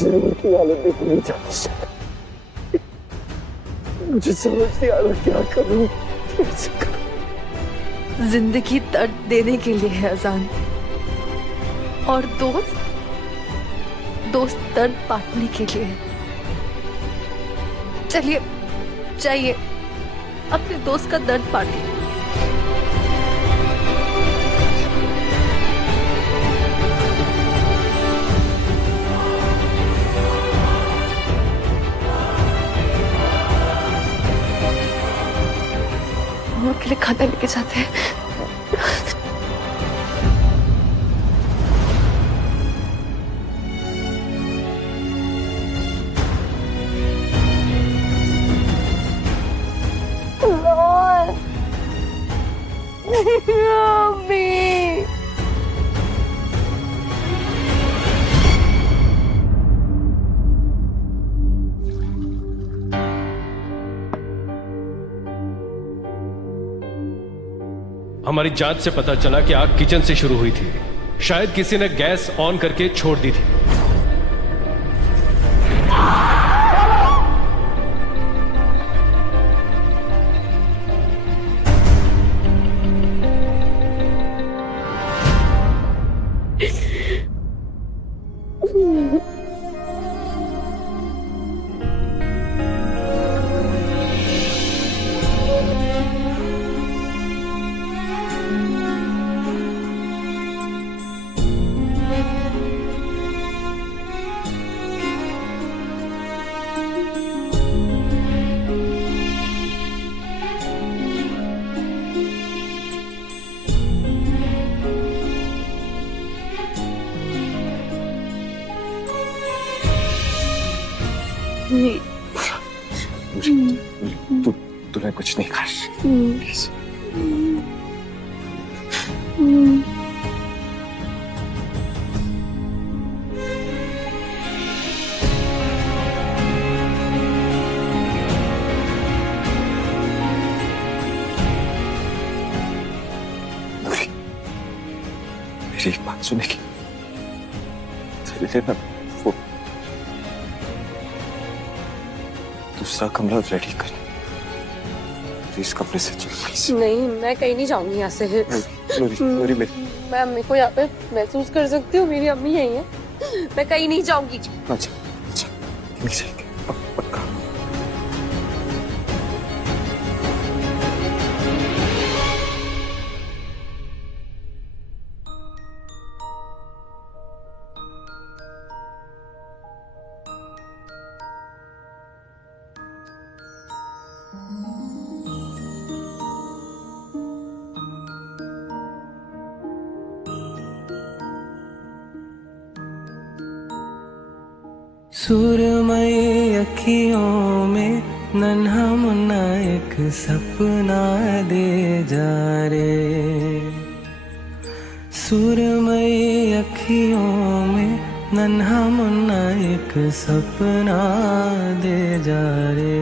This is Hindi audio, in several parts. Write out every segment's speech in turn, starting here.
जिंदगी की हालत देखी नहीं चाहती। मुझे समझ नहीं आ रहा क्या करूं, कैसे करूं। जिंदगी दर्द देने के लिए है अजान, और दोस्त दर्द बांटने के लिए है। चलिए जाइए अपने दोस्त का दर्द बांटिए। और के लिए खाना लेके जाते हैं। हमारी जांच से पता चला कि आग किचन से शुरू हुई थी। शायद किसी ने गैस ऑन करके छोड़ दी थी। तूने कुछ नहीं खाया। मेरी एक बात सुनेगी? तेरे लिए ना वो दूसरा कमरा रेडी कर। प्लीज कमरे से चल। नहीं, मैं कहीं नहीं जाऊंगी यहाँ से। मैं अम्मी को यहाँ पे महसूस कर सकती हूँ। मेरी अम्मी यही है। मैं कहीं नहीं जाऊंगी। अच्छा, पक्का। सुरमई अखियों में नन्हा मुन्ना एक सपना दे जा रे। सुरमई अखियों में नन्हा मुन्ना एक सपना दे जा रे।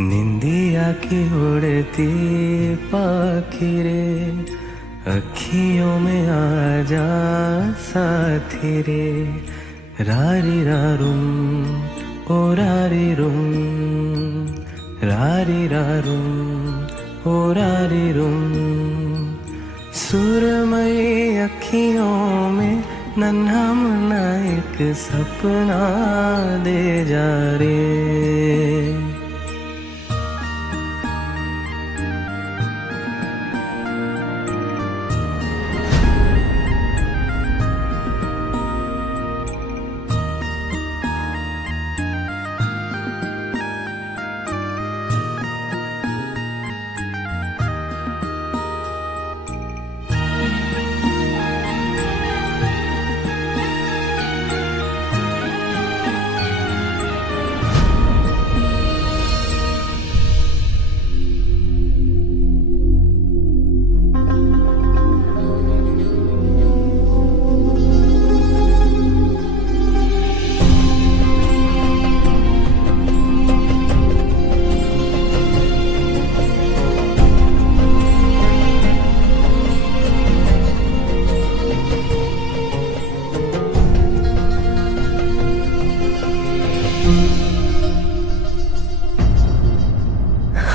निंदिया की उड़ती पाखी रे, अखियों में आ जा साथी रे। रारी रारुम ओ रारी रुम, रारी रारुम ओ रारी रुम। सुरमई अखियों में नन्हा मुन्ना एक सपना दे जा रे।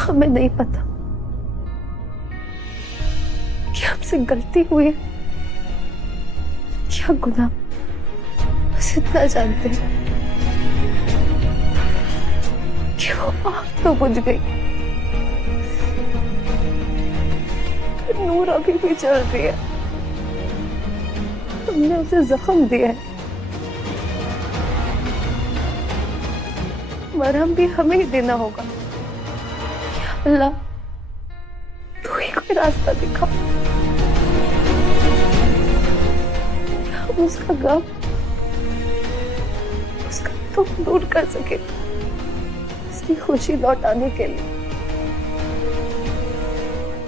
हमें नहीं पता कि हमसे गलती हुई है, क्या गुनाह, बस इतना जानते हैं कि वो आग तो बुझ गई, नूर अभी भी जल रही है। तुमने उसे जख्म दिया है, मरहम भी हमें ही देना होगा। या अल्लाह, तू ही कोई रास्ता दिखा, हम उसका गम, उसका दुख दूर कर सके, उसकी खुशी लौटाने के लिए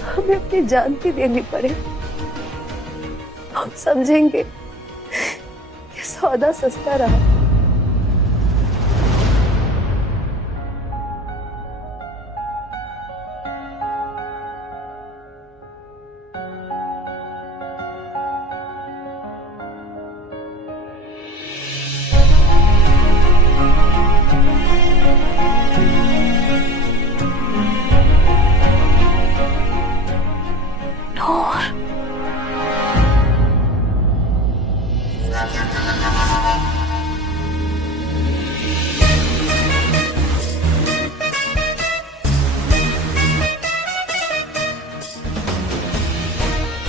हमें अपनी जान भी देनी पड़े। हम समझेंगे कि सौदा सस्ता रहा।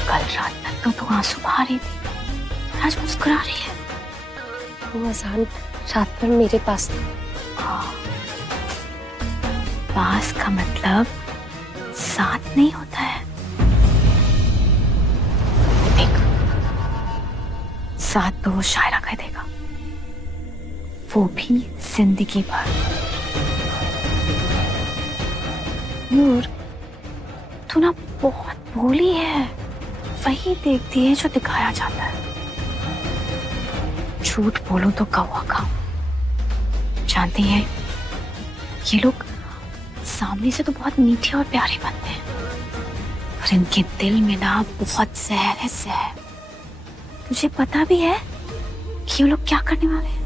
कल रात तक तो तू आंसू बहा रही थी, आज मुस्कुरा रही है। वो अजान रात भर मेरे पास था। पास का मतलब साथ नहीं होता है। देख, साथ तो वो शायरा कह देगा, वो भी जिंदगी भर। नूर, तू ना बहुत भोली है, वही देखती है जो दिखाया जाता है। झूठ बोलूं तो कौवा खाऊं। जानती है, ये लोग सामने से तो बहुत मीठे और प्यारे बनते हैं, और इनके दिल में ना बहुत जहर है, जहर। तुझे पता भी है कि ये लोग क्या करने वाले हैं?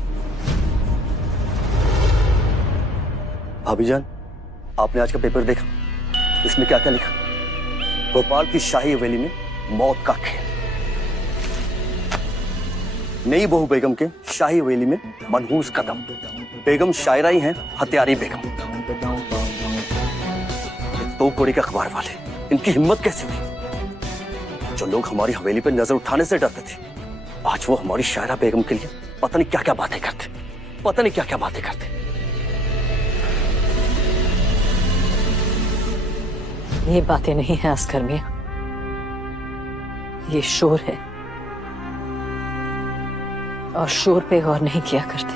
भाभी जान, आपने आज का पेपर देखा? इसमें क्या क्या लिखा? भोपाल की शाही हवेली में मौत का खेल। नई बहू बेगम के शाही हवेली में मनहूस कदम। बेगम शायरा ही हैं, हत्यारी बेगम। दो कोड़ी के अखबार वाले, इनकी हिम्मत कैसी हुई? जो लोग हमारी हवेली पर नजर उठाने से डरते थे, आज वो हमारी शायरा बेगम के लिए पता नहीं क्या क्या बातें करते, पता नहीं क्या क्या बातें करते। ये बातें नहीं है अस्कर मियां, ये शोर है, और शोर पे गौर नहीं किया करते।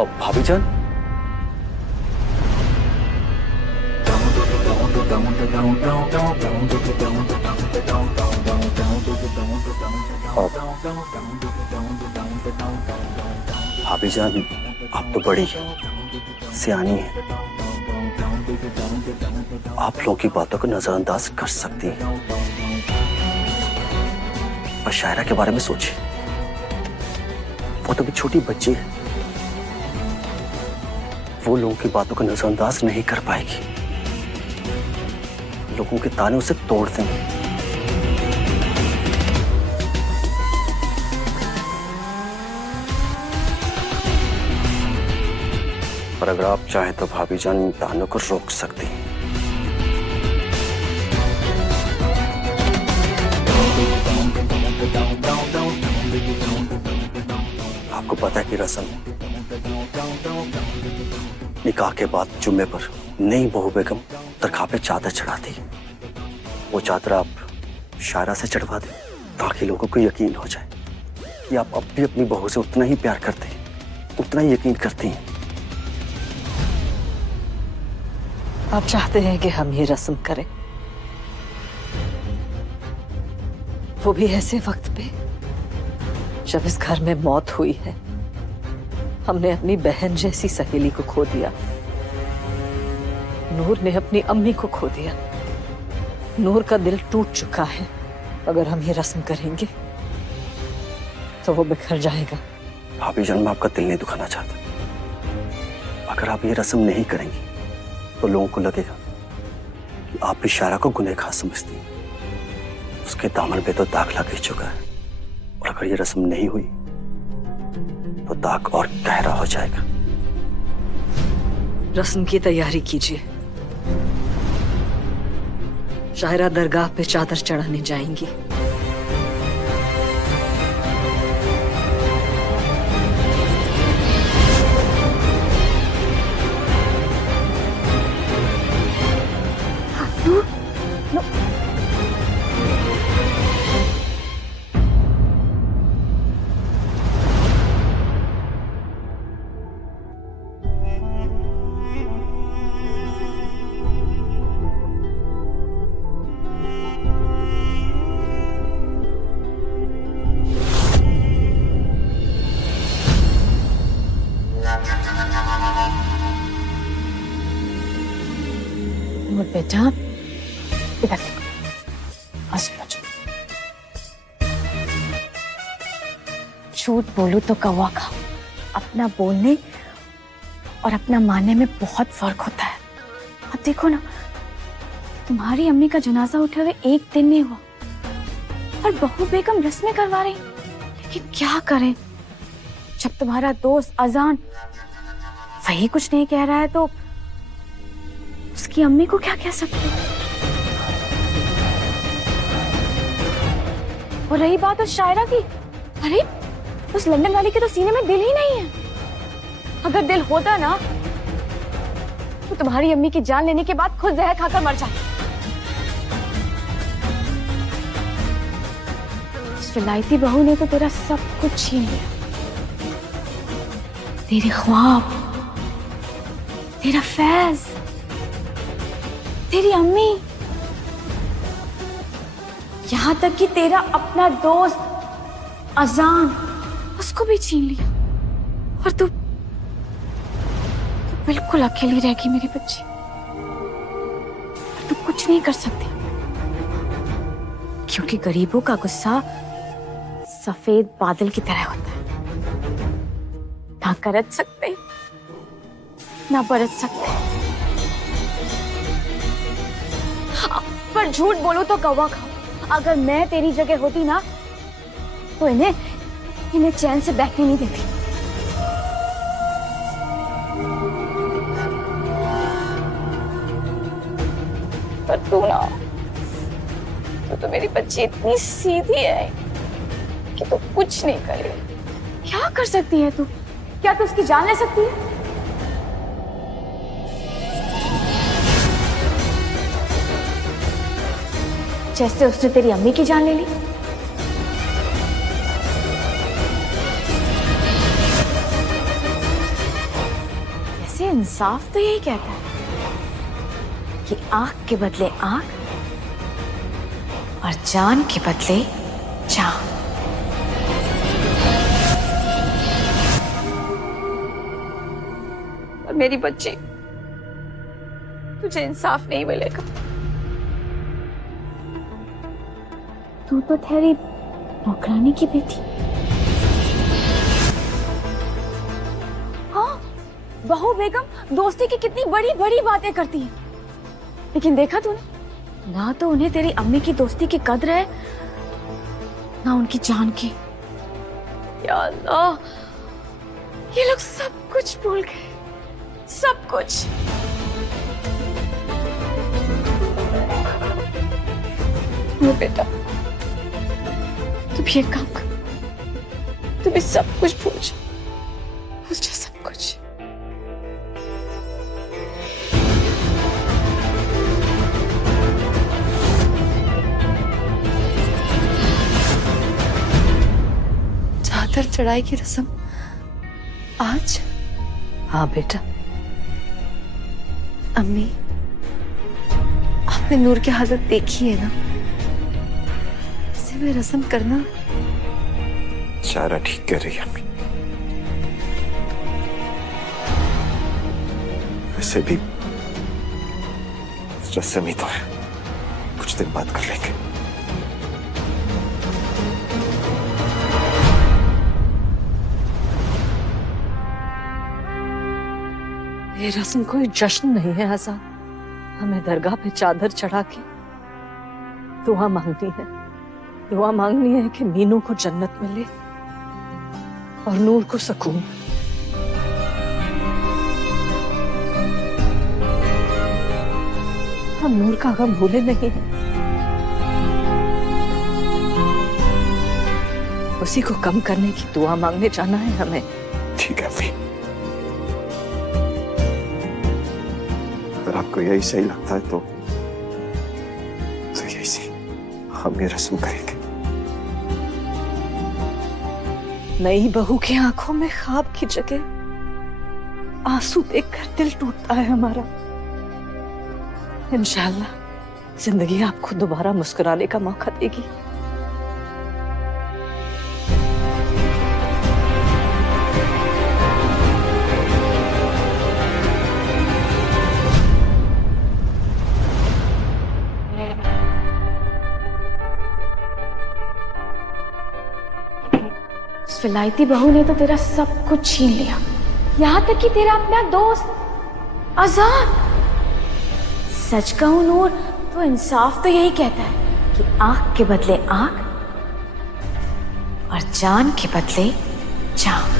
अब भाभी जान, भाभी जान, आप तो बड़ी सियानी है, आप लोगों की बातों को नजरअंदाज कर सकती हैं, पर शायरा के बारे में सोचिए, वो तो भी छोटी बच्ची है, वो लोगों की बातों को नजरअंदाज नहीं कर पाएगी, लोगों के ताने उसे तोड़ देंगे। पर अगर आप चाहें तो भाभी जान इन तानों को रोक सकती हैं। आपको पता है कि रस्म निकाह के बाद जुम्मे पर नई बहू बेगम दरगाह पे चादर चढ़ाती, वो चादर आप शायरा से चढ़वा दें ताकि लोगों को यकीन हो जाए कि आप अब भी अपनी बहू से उतना ही प्यार करते हैं, उतना ही यकीन करती हैं। आप चाहते हैं कि हम ये रस्म करें, वो भी ऐसे वक्त पे जब इस घर में मौत हुई है, हमने अपनी बहन जैसी सहेली को खो दिया, नूर ने अपनी अम्मी को खो दिया, नूर का दिल टूट चुका है। अगर हम ये रस्म करेंगे तो वो बिखर जाएगा। भाभी जान, मैं आपका दिल नहीं दुखाना चाहता, अगर आप ये रस्म नहीं करेंगी तो लोगों को लगेगा कि आप भी शायरा को गुनहगार समझती हैं। उसके दामन पे तो दाग लग ही चुका है, और अगर ये रस्म नहीं हुई तो दाग और गहरा हो जाएगा। रस्म की तैयारी कीजिए। शायरा दरगाह पे चादर चढ़ाने जाएंगी। बेटा इधर झूठ बोलूं तो कौवा खाओ। अपना बोलने और अपना मानने में बहुत फर्क होता है। अब देखो ना, तुम्हारी अम्मी का जनाजा उठे हुए एक दिन नहीं हुआ और बहू बेगम रस्में करवा रही। लेकिन क्या करें, जब तुम्हारा दोस्त अजान वही कुछ नहीं कह रहा है तो उसकी अम्मी को क्या कह सकते हैं। और रही बात उस शायरा की, अरे उस लंदन वाली के तो सीने में दिल ही नहीं है। अगर दिल होता ना तो तुम्हारी अम्मी की जान लेने के बाद खुद जहर खाकर मर जाती। इस विलायती बहू ने तो तेरा सब कुछ छीन लिया, तेरे ख्वाब, तेरा फैज, तेरी अम्मी, यहां तक कि तेरा अपना दोस्त अजान, उसको भी छीन लिया। और तू बिल्कुल अकेली रहेगी मेरी बच्ची। तू कुछ नहीं कर सकती क्योंकि गरीबों का गुस्सा सफेद बादल की तरह होता है, ना गरज सकते ना बरस सकते। पर झूठ बोलूं तो कौवा खाओ। अगर मैं तेरी जगह होती ना तो इन्हें चैन से बैठने नहीं देती। पर तू ना, तू तो मेरी बच्ची इतनी सीधी है कि तू कुछ नहीं करेगी। क्या कर सकती है तू? क्या तू उसकी जान ले सकती है? जैसे उसने तेरी अम्मी की जान ले ली। वैसे इंसाफ तो यही कहता है कि आंख के बदले आंख और जान के बदले जान। और मेरी बच्ची, तुझे इंसाफ नहीं मिलेगा। तू तो ठहरी नौकरानी की बेटी। हाँ, बहू बेगम दोस्ती की कितनी बड़ी बड़ी बातें करती है, लेकिन देखा तूने, ना तो उन्हें तेरी अम्मी की दोस्ती की कद्र है ना उनकी जान की। या अल्लाह, ये लोग सब कुछ भूल गए, सब कुछ। वो बेटा, तू भी एक काम कर, तू भी सब कुछ भूल जा, भूल जा सब कुछ। चादर चढ़ाई की रस्म आज? हाँ बेटा। अम्मी, आपने नूर की हालत देखी है ना, इसे में रस्म करना। शायरा ठीक कह रही है अम्मी। वैसे भी रस्म ही तो है, कुछ दिन बाद कर लेंगे। ये रस्म कोई जश्न नहीं है आजाद। हमें दरगाह पे चादर चढ़ा के दुआ मांगनी है। दुआ मांगनी है कि मीनू को जन्नत मिले और नूर को सुकून। हम नूर का गम भूले नहीं है, उसी को कम करने की दुआ मांगने जाना है हमें। ठीक है अम्मी, अगर आपको यही सही लगता है तो यही सही, हम ये रस्म करेंगे। नई बहू की आंखों में ख्वाब की जगह आंसू देखकर दिल टूटता है हमारा। इंशाअल्लाह जिंदगी आपको दोबारा मुस्कुराने का मौका देगी। उस विलायती बहू ने तो तेरा सब कुछ छीन लिया, यहां तक कि तेरा अपना दोस्त आजाद। सच कहूं नूर, तो इंसाफ तो यही कहता है कि आंख के बदले आंख और जान के बदले जान।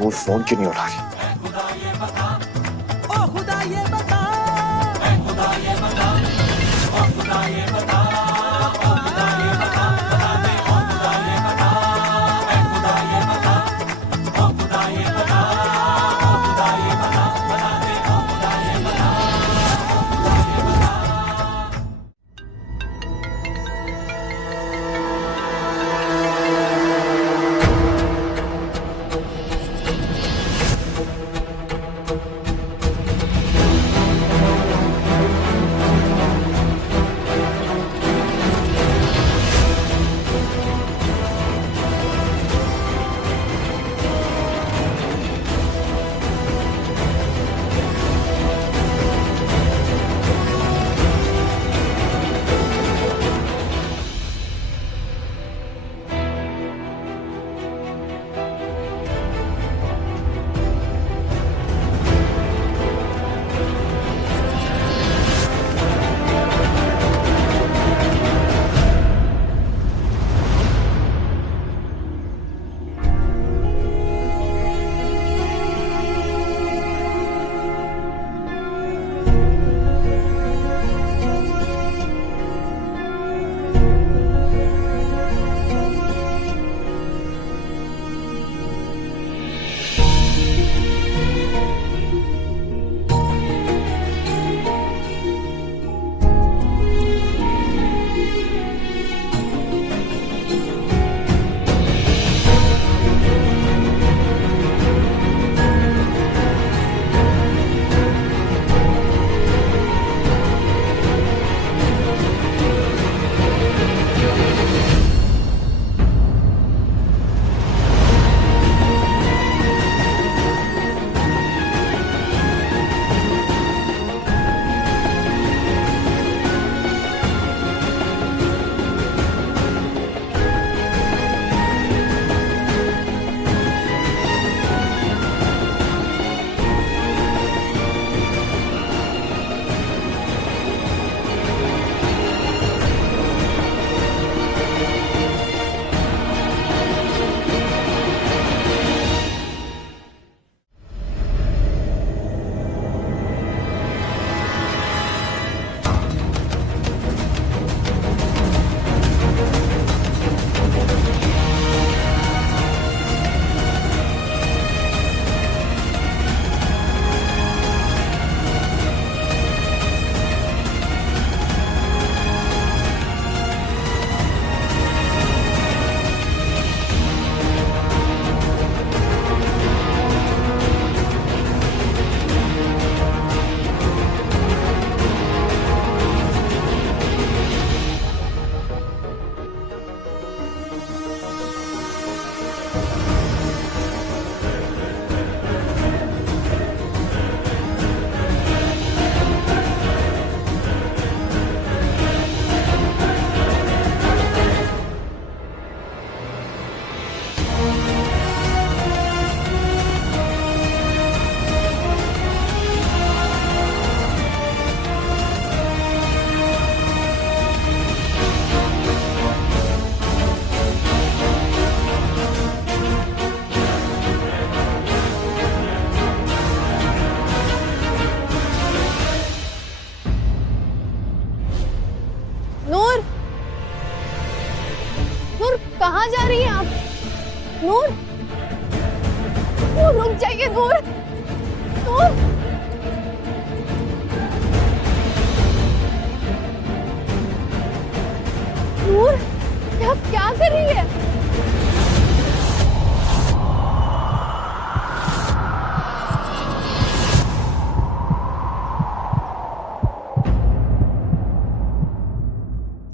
वो फोन क्यों नहीं उठा रही? नूर, नूर रुक जाइए नूर, नूर। नूर